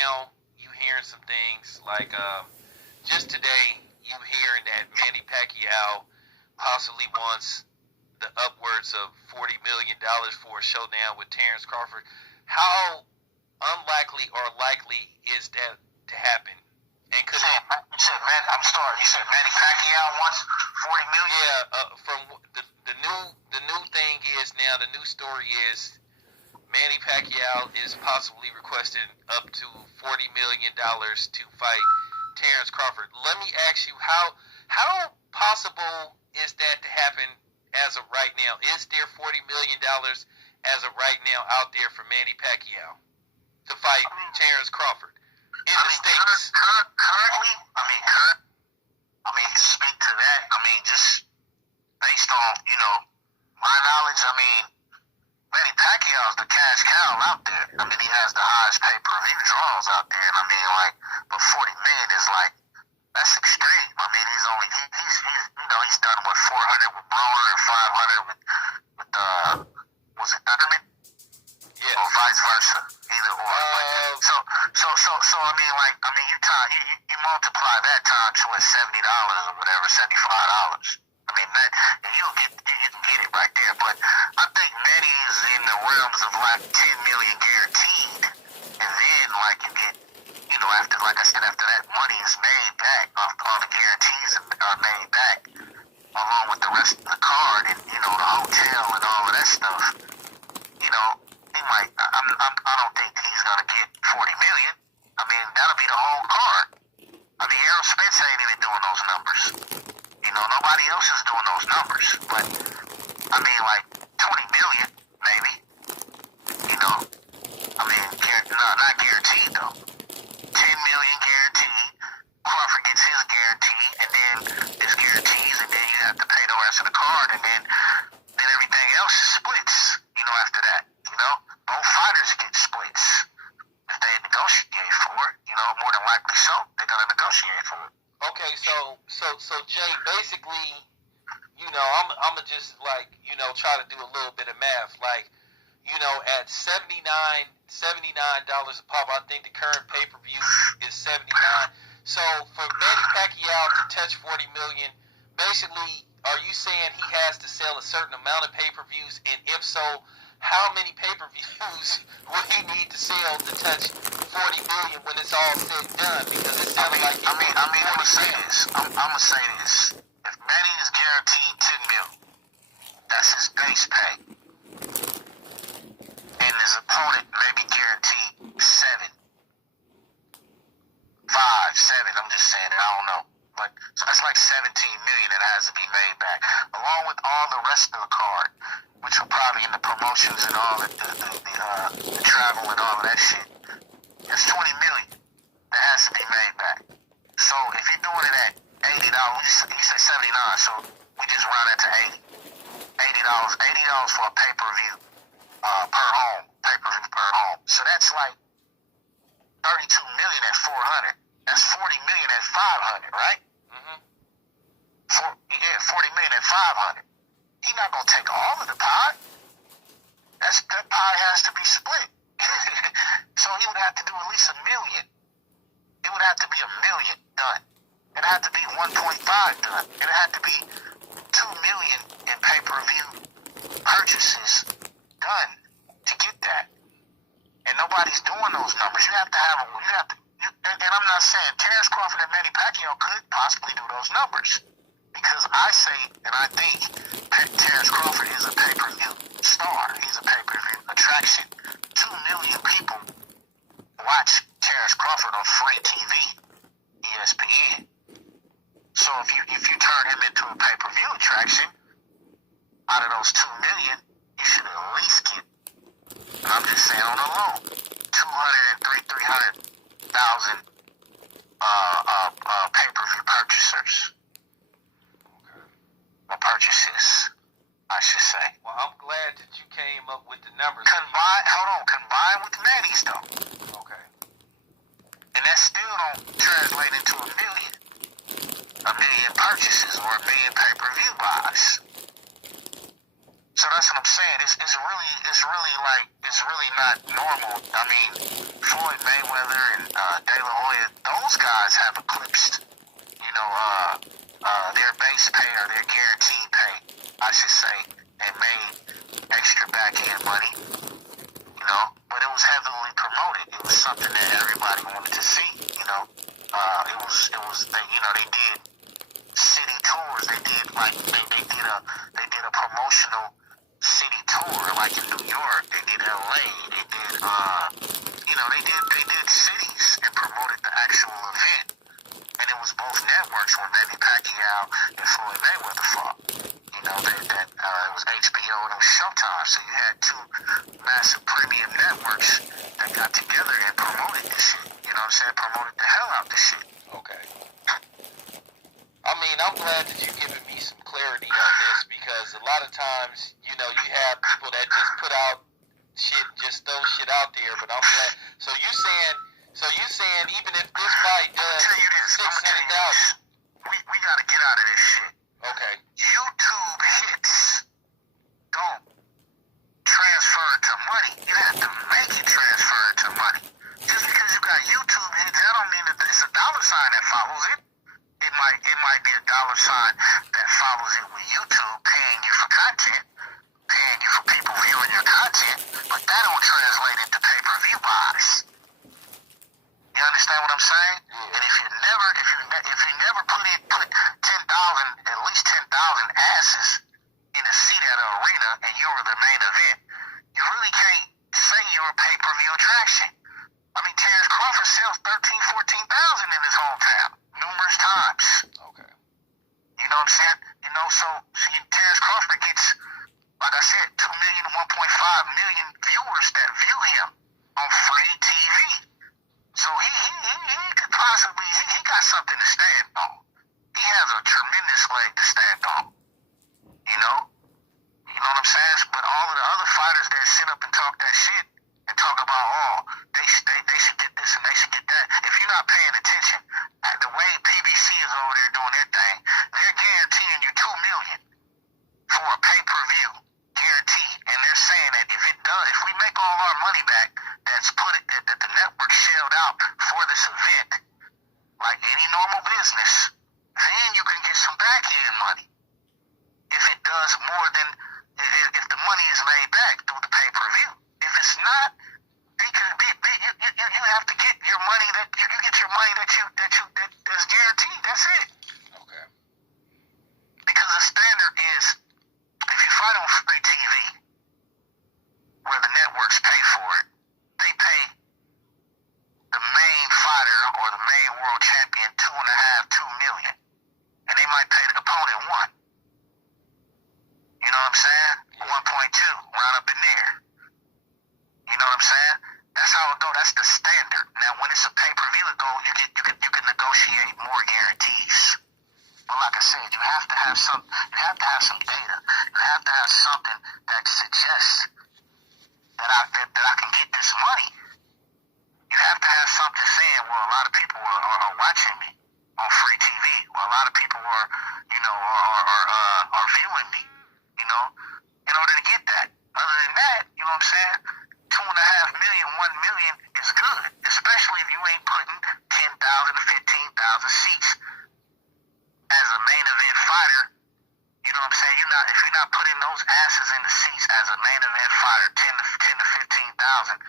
now you hearing some things like just today you hearing that Manny Pacquiao possibly wants the upwards of $40 million for a showdown with Terrence Crawford. How unlikely or likely is that to happen? And could you said man, I'm sorry. You said Manny Pacquiao wants $40 million. Yeah, from the new thing is now the new story is Manny Pacquiao is possibly requesting up to $40 million to fight Terrence Crawford. Let me ask you, how possible is that to happen as of right now? Is there $40 million as of right now out there for Manny Pacquiao to fight Terrence Crawford in the States? Currently, to speak to that, just based on, my knowledge, Manny Pacquiao's the cash cow out there. He has the highest pay-per-view draws out there. And but 40 million is that's extreme. He's done what, 400 with Broner and 500 with was it Thunderman? Yeah. Or vice versa. Either or. You multiply that times what, $70 or whatever, $75. You can get it right there. But I think Manny is in the realms of 10 million guaranteed, and then you get, after, like I said, after that money is made back, all the guarantees are made back, along with the rest of the card and the hotel and all of that stuff. He might. I don't think he's gonna get 40 million. That'll be the whole card. Errol Spence ain't even doing those numbers. Nobody else is doing those numbers. But 20 million, maybe. Not guaranteed though. 10 million guaranteed. Crawford gets his guarantee, and then his guarantees, and then you have to pay the rest of the card, and then everything else splits. After that, both fighters get splits if they negotiate for it. More than likely so, they're gonna negotiate for it. Okay, so Jay, basically, I'ma just try to do a little bit of math. At $79 a pop, I think the current pay-per-view is $79. So for Manny Pacquiao to touch 40 million, basically, are you saying he has to sell a certain amount of pay-per-views? And if so, how many pay-per-views would he need to sell to touch 40 million when it's all said and done? Because it sounded like I'm gonna say this. I'm gonna say this. If Manny is guaranteed 10 mil, that's his base pay, and his opponent may be guaranteed 7, 5, 7. I'm just saying it. I don't know. But so that's 17 million that has to be made back, along with all the rest of the card, which will probably in the promotions and all the travel and all of that shit. That's 20 million that has to be made back. So if you're doing it at $80, you say 79, so we just round that to 80. $80 for a pay-per-view per home, pay-per-view per home. So that's 32 million at 400. That's 40 million at 500, right? Mm-hmm. 40 million at 500. He's not gonna take all of the pie. That pie has to be split. So he would have to do at least $1 million. It would have to be $1 million done. It had to be 1.5 done. It had to be 2 million in pay-per-view purchases done to get that. And nobody's doing those numbers. You have to, and I'm not saying Terrence Crawford and Manny Pacquiao could possibly do those numbers. Because I say, and I think, Terrence Crawford is a pay-per-view star. He's a pay-per-view attraction. 2 million people watch Terrence Crawford on free TV, ESPN. So if you turn him into a pay-per-view attraction, out of those 2 million, you should at least get, I'm just saying on the low, 300,000 pay-per-view purchasers. Or purchases, I should say. Well, I'm glad that you came up with the numbers. Combine with Manny's though. Okay. And that still don't translate into $1 million. $1 million purchases or $1 million pay-per-view buys. So that's what I'm saying. It's really not normal. Floyd Mayweather and De La Hoya, those guys have eclipsed, their base pay or their guaranteed pay, I should say, and made extra back end money, but it was heavily promoted. It was something that everybody wanted to see, they did city tours. They did they did a promotional city tour, like in New York. They did LA. They did they did cities and promoted the actual event. And it was both networks when Manny Pacquiao and Floyd Mayweather fought. It was HBO and it was Showtime. So you had two massive premium networks that got together and promoted this shit. You know what I'm saying? Promoted the hell out this shit. Okay. I mean, I'm glad that you're giving me some clarity on this, because a lot of times, you have people that just put out shit, just throw shit out there. But I'm glad. So you saying even if this fight does 600,000, we gotta get out of this shit. Okay. YouTube hits don't transfer to money. You have to make it transfer to money. Just because you got YouTube hits, that don't mean that it's a dollar sign that follows it. It might be a dollar sign that follows it with YouTube paying you for content, paying you for people viewing your content, but that don't translate into pay-per-view buys. You understand what I'm saying? Yeah. And if you never put 10,000, at least 10,000 asses in a seat at an arena, and you were the main event, you really can't say you're a pay-per-view attraction. I mean, Terrence Crawford sells 13,000, 14,000 in his hometown numerous times. Okay. You know what I'm saying? So Terrence Crawford gets, like I said, 2 million, 1.5 million viewers that view him on free TV. So he could possibly, he got something to stand on. He has a tremendous leg to stand on. You know what I'm saying? But all of the other fighters that sit up and talk that shit and talk about, they should get this and they should get that. If you're not paying attention, the way PBC is over there doing their thing, they're guaranteeing you $2 million for a pay-per-view, guaranteed. And they're saying that if we make all our money back, that the network shelled out for this event, like any normal business, then you can get some back-end money. If it does more than, if the money is laid back through the pay-per-view. If it's not, you have to get your money that's guaranteed. That's it. Okay. Because the standard is, if you fight on free TV, where the networks pay for it, they pay the main fighter or the main world champion $2.5, $2 million, and they might pay the opponent $1. You know what I'm saying? 1.2, round up in there. You know what I'm saying? That's how it go. That's the standard. Now, when it's a pay-per-view to go, you can negotiate more guarantees. But like I said, you have to have some data. You have to have something that suggests that I can get this money. You have to have something saying, well, a lot of people are watching me on free TV. Well, a lot of people are viewing me. In order to get that. Other than that, you know what I'm saying? 2.5 million, 1 million is good, especially if you ain't putting 10,000 to 15,000 seats as a main event fighter. You know what I'm saying? If you're not putting those asses in the seats as a main event fighter, 10 to 15,000.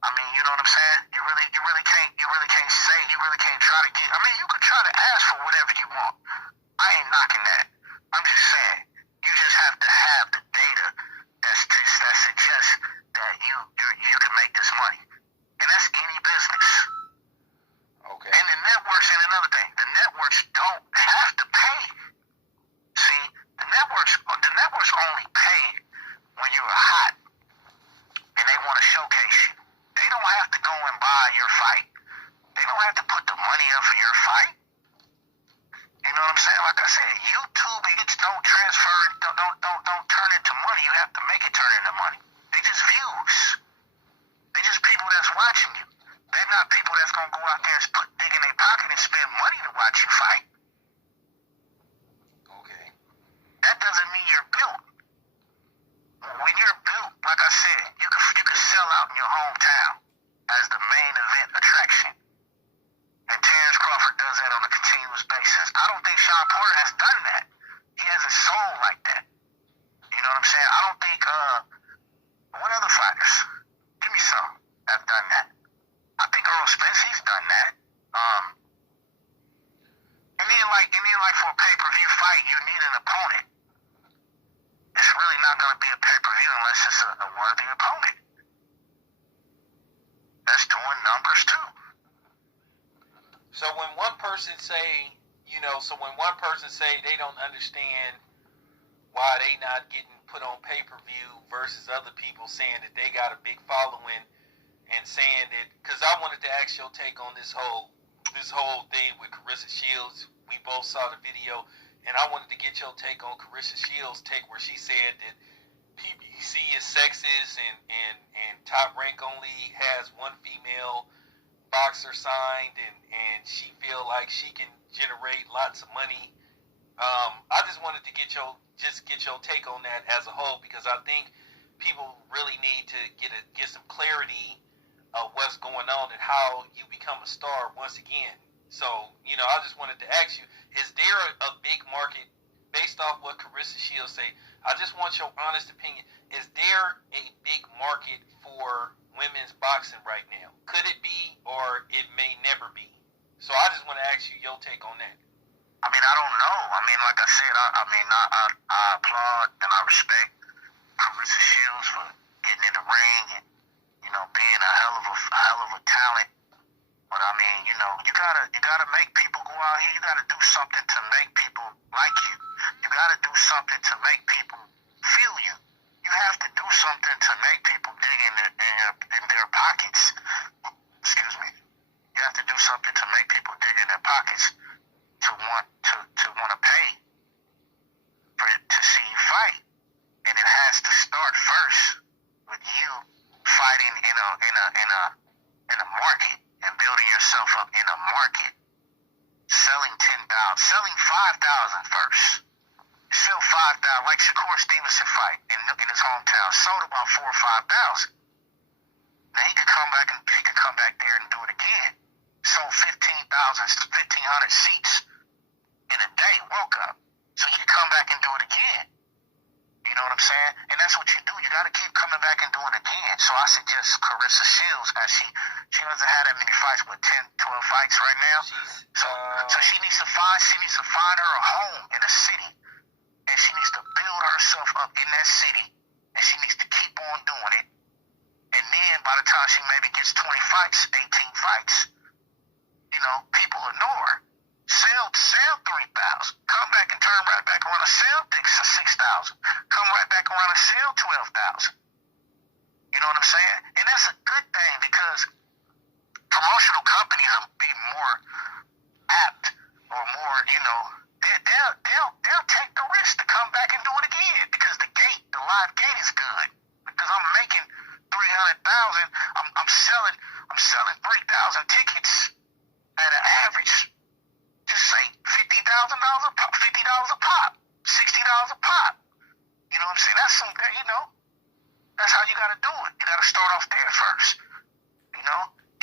I mean, you know what I'm saying? You really can't try to get. I mean, you could try to ask for whatever you want. I ain't knocking that. I'm just saying, you just have to have the data that suggests that you can make this money, and that's any business. Okay. And the networks, and another thing, the networks don't have to pay. See, the networks only pay when you're hot and they want to showcase you. They don't have to go and buy your fight. They don't have to put the money up for your fight. You know what I'm saying? Like I said, YouTube hits don't transfer, don't turn into money. You have to make it turn into money. They just views. They just people that's watching you. They're not people that's gonna go out there and dig in their pocket and spend money to watch you fight. Okay. That doesn't mean you're built. When you're built, like I said, you can sell out in your hometown as the main event attraction. Spence, he's done that. And then for a pay-per-view fight, you need an opponent. It's really not going to be a pay-per-view unless it's a worthy opponent. That's doing numbers too. So when one person say they don't understand why they not getting put on pay-per-view versus other people saying that they got a big following and saying that, because I wanted to ask your take on this whole thing with Carissa Shields. We both saw the video, and I wanted to get your take on Carissa Shields' take where she said that PBC is sexist and Top Rank only has one female boxer signed, and she feel like she can generate lots of money. I just wanted to get your take on that as a whole, because I think people really need to get some clarity of what's going on and how you become a star once again. So, I just wanted to ask you, is there a big market based off what Carissa Shields say? I just want your honest opinion. Is there a big market for women's boxing right now? Could it be, or it may never be? So I just want to ask you your take on that. I mean, I don't know. I mean, like I said, I applaud and I respect Carissa Shields for getting in the ring and, being a hell of a talent. But I mean, you gotta make people go out here. You gotta do something to make people like you. You gotta do something to make people feel you. You have to do something to make people dig in their pockets. Excuse me. You have to do something to make people dig in their pockets to want to pay to see you fight. And it has to start first with you fighting in a market and building yourself up in a market. Selling 10,000, selling 5,000 first. Sell 5,000, like Shakur Stevenson fight in his hometown, sold about 4,000 or 5,000. Now he could come back there and do it again. Sold 1,500 seats in a day, woke up. So he could come back and do it again. You know what I'm saying? And that's what you do. You got to keep coming back and doing it again. So I suggest Carissa Shields, as she doesn't have that many fights, with 10, 12 fights right now. So she needs to find her a home in a city, and she needs to build herself up in that city, and she needs to keep on doing it. And then by the time she maybe gets 20 fights, 18 fights, people will know her. Sell 3,000. Come back and turn right back around and sell 6,000. Come right back around and sell 12,000. You know what I'm saying? And that's a good thing, because promotional companies will be more apt or more, they'll take the risk to come back and do it again, because the live gate is good. Because I'm making 300,000, I'm selling 3,000 tickets at an average. Just say $50,000 a pop, $50 a pop, $60 a pop. You know what I'm saying? That's something, that's how you got to do it. You got to start off there first. You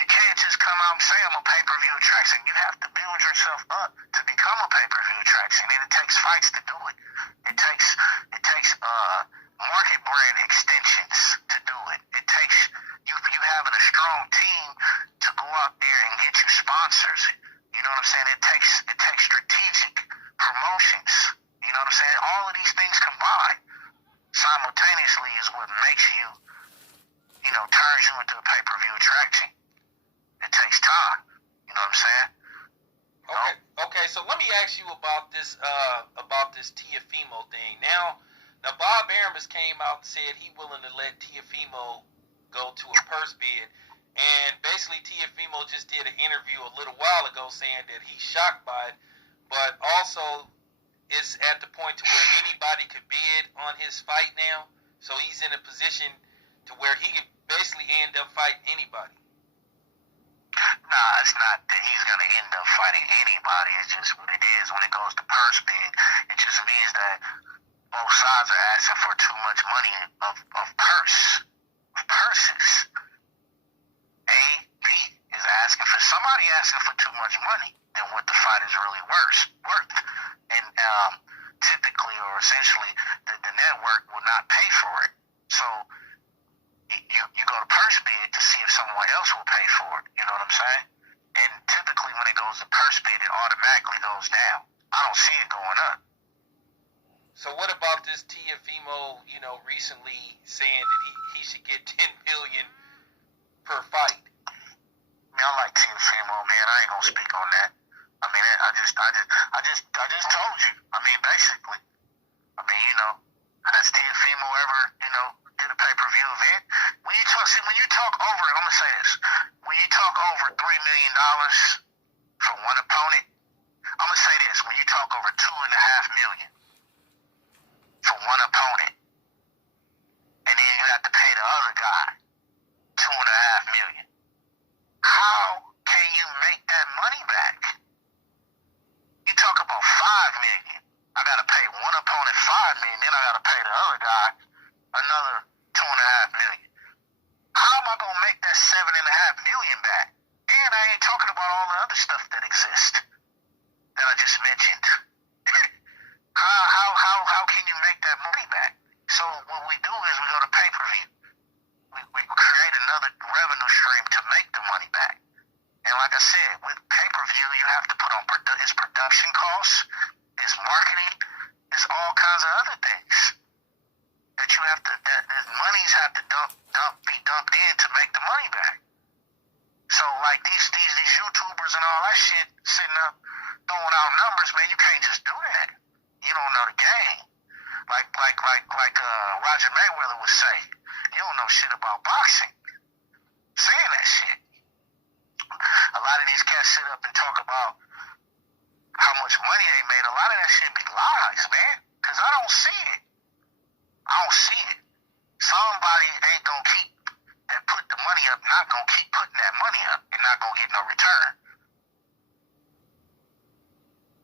can't just come out and say I'm a pay-per-view attraction. You have to build yourself up to become a pay-per-view attraction, and it takes fights to do it. It takes market brand extensions to do it. It takes you having a strong team to go out there and get you sponsors. You know what I'm saying? It takes strategic promotions. You know what I'm saying? All of these things combined simultaneously is what makes you, turns you into a pay-per-view attraction. It takes time. You know what I'm saying? Okay. So let me ask you about this Tiafimo thing. Now Bob Aramis came out and said he willing to let Tiafimo go to a purse bid. And basically, Tiafimo just did an interview a little while ago saying that he's shocked by it, but also it's at the point to where anybody could bid on his fight now. So he's in a position to where he could basically end up fighting anybody. Nah, it's not that he's going to end up fighting anybody. It's just what it is when it goes to purse bid. It just means that both sides are asking for too much money of purses. B is somebody asking for too much money than what the fight is really worth. And typically or essentially the network will not pay for it. So, you go to purse bid to see if someone else will pay for it. You know what I'm saying? And typically when it goes to purse bid, it automatically goes down. I don't see it going up. So what about this Tiafimo, recently saying that he should get $10 million per fight? I mean, I like Tiafimo, man. I ain't gonna speak on that. I mean, I just told you. I mean, basically. I mean, has Tiafimo ever, did a pay-per-view event? When you talk over, I'm gonna say this. When you talk over $3 million for one opponent, I'm gonna say this. When you talk over $2.5 million for one opponent, and then you have to pay the other guy $2.5 million, how can you make that money back? You talk about $5 million. I gotta pay one opponent $5 million, then I gotta pay the other guy another $2.5 million. How am I gonna make that $7.5 million back? And I ain't talking about all the other stuff that exists that I just mentioned. How can you make that money back? So what we do is we go to pay-per-view. We create another revenue stream to make the money back. And like I said, with pay-per-view, you have to put on it's production costs, it's marketing, it's all kinds of other things that you have to, that monies have to be dumped in to make the money back. So like these YouTubers and all that shit sitting up throwing out numbers, man, you can't just do that. You don't know the game. Like Roger Mayweather would say, you don't know shit about boxing. Saying that shit. A lot of these cats sit up and talk about how much money they made. A lot of that shit be lies, man. Because I don't see it. I don't see it. Somebody ain't gonna keep that put the money up, not gonna keep putting that money up and not gonna get no return.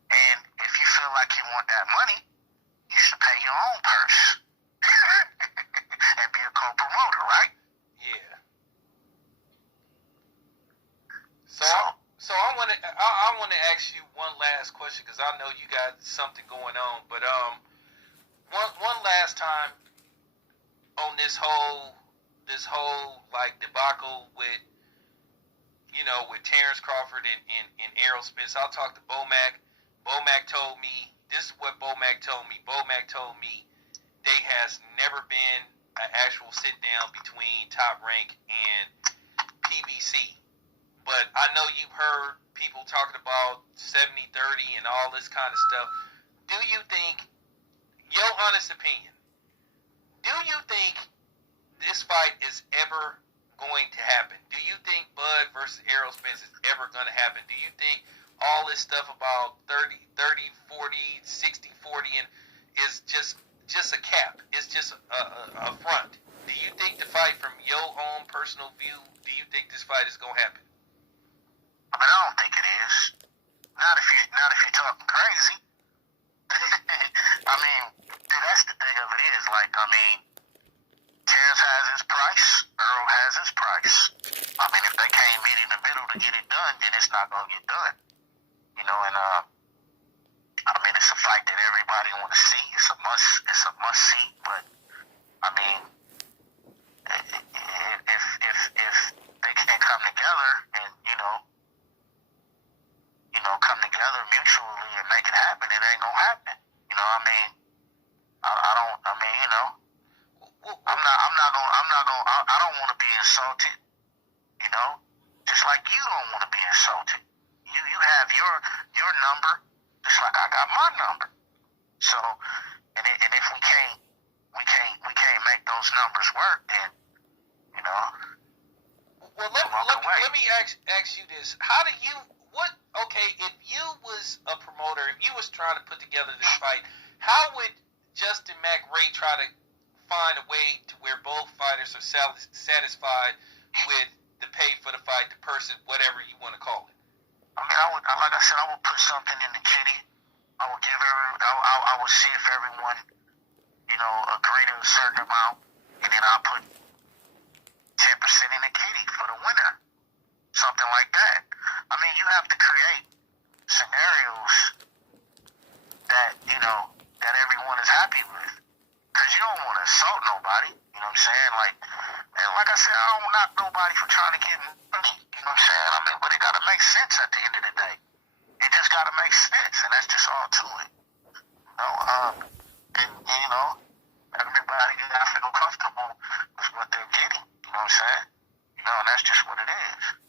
And if you feel like you want that money, you should pay your own purse and be a co-promoter, right? Yeah. So I want to ask you one last question because I know you got something going on. But one last time on this whole like debacle with with Terrence Crawford and Errol Spence. I'll talk to Bomac. Bomac told me this is what Bomac told me. Bomac told me there has never been an actual sit down between Top Rank and PBC. But I know you've heard people talking about 70-30 and all this kind of stuff. Do you think, your honest opinion, do you think this fight is ever going to happen? Do you think Bud versus Errol Spence is ever going to happen? Do you think all this stuff about 30, 40, 60, 40 and is just a cap? It's just a front. Do you think the fight, from your own personal view, do you think this fight is going to happen? I mean, I don't think it is. Not if you're talking crazy. I mean, that's the thing of it is, like, I mean, Terrence has his price, Earl has his price. I mean, if they can't meet in the middle to get it done, then it's not gonna get done. And I mean, it's a fight that everybody want to see. It's a must see. But I mean, if they can't come together and come together mutually and make it happen, it ain't gonna happen. I mean, I don't want to be insulted. Just like you don't want to be insulted. You have your number, just like I got my number. So, and if we can't make those numbers work, then Well, let me ask you this: how do you? If you was a promoter, if you was trying to put together this fight, how would Justin McRay try to find a way to where both fighters are satisfied with the pay for the fight, the person, whatever you want to call it? I mean, like I said, I would put something in the kitty. I would see if everyone, agree to a certain amount, and then I'll put 10% in the kitty for the winner. Something like that. I mean, you have to create scenarios that, that everyone is happy with. Because you don't want to insult nobody. You know what I'm saying? And like like I said, I don't knock nobody for trying to get money. You know what I'm saying? I mean, but it got to make sense at the end of the day. It just got to make sense, and that's just all to it. You know, and you know, everybody got to feel comfortable with what they're getting. You know what I'm saying? You know, and that's just what it is.